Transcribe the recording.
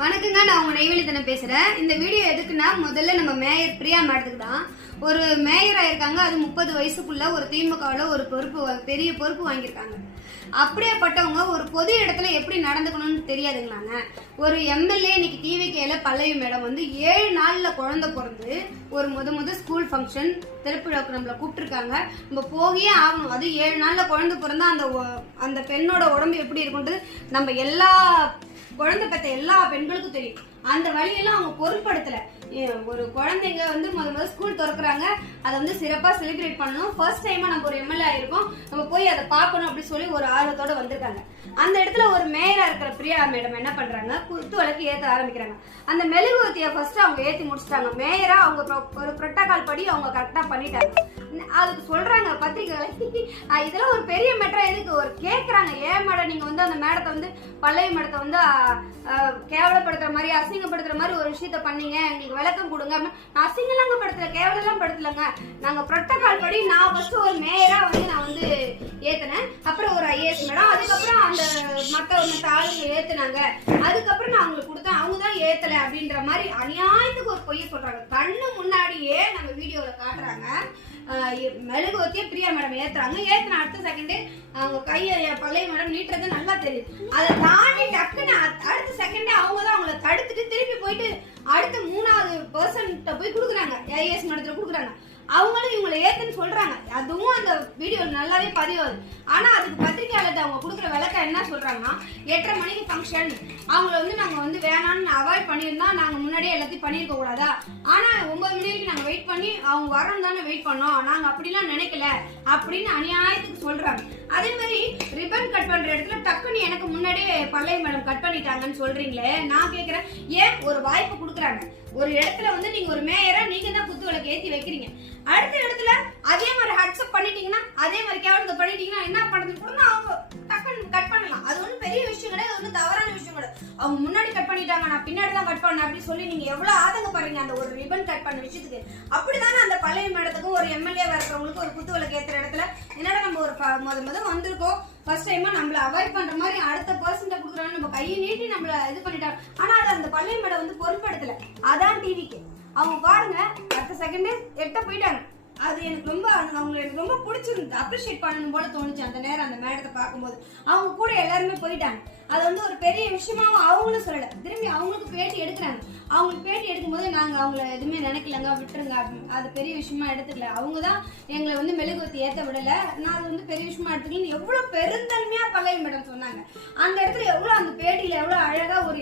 வணக்கங்க, நான் உங்க நெய்வேலி தானே பேசுறேன். இந்த வீடியோ எதுக்குன்னா, முதல்ல நம்ம மேயர் பிரியா மேடத்துக்கு தான். ஒரு மேயர் ஆயிருக்காங்க, அது 30 வயசுக்குள்ள ஒரு திமுகவில் ஒரு பெரிய பொறுப்பு வாங்கியிருக்காங்க. அப்படியேப்பட்டவங்க ஒரு பொது இடத்துல எப்படி நடந்துக்கணும்னு தெரியாதுங்களாங்க. ஒரு எம்எல்ஏ இன்னைக்கு டிவிகேல பல்லவி மேடம் வந்து 7 நாள்ல குழந்தை பிறந்து ஒரு முத ஸ்கூல் ஃபங்க்ஷன் திருப்பிழாவுக்கு நம்மளை கூப்பிட்டுருக்காங்க. நம்ம போகியே ஆகணும். அது 7 நாள்ல குழந்தை பிறந்தா அந்த பெண்ணோட உடம்பு எப்படி இருக்குன்றது நம்ம எல்லா குழந்தை பெற்ற எல்லா பெண்களுக்கும் தெரியும். அந்த வழியெல்லாம் அவங்க பொருட்படுத்தல. ஒரு குழந்தைங்க வந்து முத ஸ்கூல் திறக்கிறாங்க, அதை வந்து சிறப்பா செலிப்ரேட் பண்ணணும். ஃபர்ஸ்ட் டைமா நம்ம ஒரு எம்எல்ஏ ஆயிருக்கோம், நம்ம போய் அதை பார்க்கணும் அப்படின்னு சொல்லி ஒரு ஆர்வத்தோட வந்திருக்காங்க. அந்த இடத்துல ஒரு மேயரா இருக்கிற பிரியா மேடம் என்ன பண்றாங்க, குத்து விளக்கு ஏத்த ஆரம்பிக்கிறாங்க. அந்த மெழுகுவர்த்தியை ஃபர்ஸ்ட் அவங்க ஏத்தி முடிச்சிட்டாங்க. மேயரா அவங்க ஒரு புரோட்டோகால் படி அவங்க கரெக்டா பண்ணிட்டாங்க. அதுக்கு சொல்றாங்க பத்திரிகைகளை, இதெல்லாம் ஒரு பெரிய மேட்டரா எதுக்கு ஒரு கேக்குறாங்க. ஏன் மேடம் நீங்க வந்து அந்த மேடத்தை வந்து பல்லவி மேடத்தை வந்து கேவலப்படுத்துற மாதிரி அசிங்கப்படுத்துற மாதிரி ஒரு விஷயத்த பண்ணீங்க, எங்களுக்கு விளக்கம் கொடுங்க. நான் அசிங்கம்லாம் படுத்தல, கேவலம் படுத்தலங்க. நாங்க புரோட்டோகால் படி நான் ஃபர்ஸ்ட் ஒரு மேயரா வந்து நான் வந்து ஏத்தினேன். அப்புறம் ஒரு ஐஏஎஸ் மேடம், அதுக்கப்புறம் அந்த மத்த ஆளுங்க ஏத்துனாங்க. அதுக்கப்புறம் நான் அவங்களுக்கு கொடுத்தேன், அவங்க தான் ஏத்தல அப்படின்ற மாதிரி அநியாயத்துக்கு ஒரு பொய்ய சொல்றாங்க. கண்ணு முன்னாடியே நம்ம வீடியோல காட்டுறாங்க. மெழுகுவத்திய பிரியா மேடம் ஏத்துறாங்க. ஏத்துன அடுத்த செகண்டே அவங்க கையை பழைய மேடம் நீட்டுறது நல்லா தெரியுது. அதை தாண்டி டக்குன்னு அடுத்த செகண்டே அவங்க தான் அவங்கள தடுத்துட்டு திருப்பி போயிட்டு அடுத்த 3வது பர்சன்ட்ட போய் கொடுக்குறாங்க. ஐஏஎஸ் மேடத்துல கொடுக்குறாங்க. அவங்களும் இவங்களை ஏத்துன்னு சொல்றாங்க. அதுவும் அந்த வீடியோ நல்லாவே பதிவாகுது. ஆனா அதுக்கு பத்திரிகையாளர் அவங்க கொடுக்குற விளக்கம் என்ன சொல்றாங்கன்னா, 8:30 மணிக்கு ஃபங்க்ஷன், அவங்கள வந்து நாங்க வந்து வேணான்னு அவாய்ட் பண்ணியிருந்தா நாங்க முன்னாடியே எல்லாத்தையும் பண்ணிருக்க கூடாதா? ஆனா 9 மணி வரைக்கும் நாங்க வெயிட் பண்ணி அவங்க வரணும் தானே வெயிட் பண்ணோம், நாங்க அப்படிலாம் நினைக்கல அப்படின்னு அநியாயத்துக்கு சொல்றாங்க. அதே மாதிரி ரிப்பன் கட் பண்ற இடத்துல டக்குன்னு எனக்கு முன்னாடியே பல்லவி மேடம் கட் பண்ணிட்டாங்கன்னு சொல்றீங்களே, நான் கேக்குறேன், ஏன் ஒரு வாய்ப்பு கொடுக்குறாங்க. ஒரு இடத்துல வந்து நீங்க ஒரு மேயரா நீங்க தான் குத்து விளக்கு ஏத்தி வைக்கிறீங்க. அடுத்த இடத்துல அதே மாதிரி ஹட்ஸ்அப் பண்ணிட்டீங்கன்னா, அதே மாதிரி கேவலத்தை பண்ணிட்டீங்கன்னா என்ன பண்றது கூட அவங்க டக்குன்னு கட் பண்ணலாம். அது ஒன்றும் பெரிய விஷயம் கிடையாது, ஒன்றும் தவறான விஷயம் கிடையாது. அவங்க முன்னாடி கட் பண்ணிட்டாங்க, நான் பின்னாடி தான் கட் பண்ணேன் அப்படின்னு சொல்லி நீங்க எவ்வளவு ஆதங்கப்படுறீங்க அந்த ஒரு ரிப்பன் கட் பண்ண விஷயத்துக்கு. அப்படிதானே அந்த பழைய மேடத்துக்கும் ஒரு எம்எல்ஏ இருக்கிறவங்களுக்கு ஒரு குத்து விளக்கு ஏத்துற இடத்துல என்னடா நம்ம ஒரு முத வந்திருக்கோம், ஃபர்ஸ்ட் டைமா நம்மள அவாய்ட் பண்ற மாதிரி அடுத்த பர்சன்ட்ட குடுக்குறாங்க, நம்ம கையை நீட்டி நம்மள இது பண்ணிட்டாங்க. ஆனா அது அந்த பழைய மேடம் வந்து பொறுப்படுத்தல. அதான் டிவிக்கு அவங்க பாருங்க அடுத்த செகண்ட் எட்ட போயிட்டாங்க. அது எனக்கு ரொம்ப பிடிச்சிருந்து, அப்ரிஷியேட் பண்ணணும் போல தோணுச்சு அந்த நேரம். அந்த மேடத்தை பார்க்கும்போது அவங்க கூட எல்லாருமே போயிட்டாங்க. அது வந்து ஒரு பெரிய விஷயமாவும் அவங்களும் சொல்லல. திரும்பி அவங்களுக்கு பேட்டி எடுக்கிறாங்க. அவங்களுக்கு பேட்டி எடுக்கும்போது நாங்க அவங்கள எதுவுமே நினைக்கலங்க, விட்டுருங்க, அது பெரிய விஷயமா எடுத்துக்கல. அவங்கதான் எங்களை வந்து மெழுகுவத்தி ஏத்த விடல, நான் அது வந்து பெரிய விஷயமா எடுத்துக்கல எவ்வளவு பெருந்தன்மையா பல்லவி மேடம் சொன்னாங்க. அந்த இடத்துல எவ்வளவு அந்த பேட்டியில எவ்வளவு அழகா ஒரு